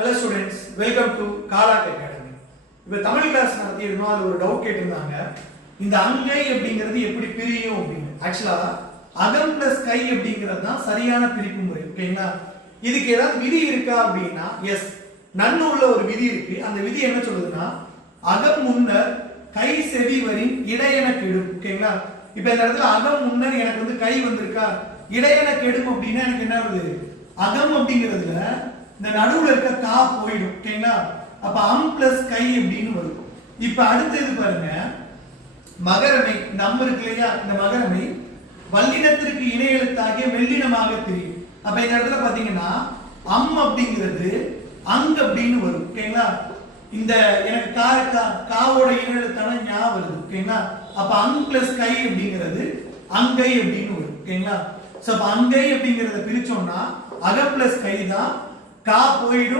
Hello students welcome to Kalak academy இப்போ Tamil class நடத்தியிருந்தோம் அது ஒரு டவுட் கேட்டிருந்தாங்க. இந்த அங்கை அப்படிங்கிறது எப்படி பிரியும் அப்படின்னு. ஆக்சுவலாக அகம் பிளஸ் கை அப்படிங்கிறது தான் சரியான பிரிப்பு முறை. ஓகேங்களா இதுக்கு ஏதாவது விதி இருக்கா அப்படின்னா எஸ் நன்னூல்ல ஒரு விதி இருக்கு. அந்த விதி என்ன சொல்லுதுன்னா அகம் முன்னர் கை செவி வரின் இடையென கெடும். ஓகேங்களா இப்போ இந்த இடத்துல அகம் முன்னர் எனக்கு வந்து கை வந்திருக்கா? இடையென கெடும் அப்படின்னா எனக்கு என்ன வருது? அகம் அப்படிங்கிறதுல இந்த நடுவுல இருக்க கா போயிடும் ஓகேங்களா? அப்ப அம் பிளஸ் கை அப்படின்னு வரும். இப்ப அடுத்தது பாருங்க. மகரமை நம்ம இருக்கு இல்லையா? இந்த மகரமை வல்லினத்திற்கு இணை எழுத்தாகிய வெள்ளினமாக தெரியும். அப்ப இந்த இடத்துல பாத்தீங்கன்னா அம் அப்படிங்கிறது அங் அப்படின்னு வரும் ஓகேங்களா? இந்த எனக்கு கா கா காவோட இணை எழுத்தான ஞா வருது ஓகேங்களா? அப்ப அங் பிளஸ் கை அப்படிங்கிறது அங்கை அப்படின்னு வரும் ஓகேங்களா? சோ அப்ப அங்கை அப்படிங்கறத பிரிச்சோம்னா அக பிளஸ் கை தான் கா போயிடும்.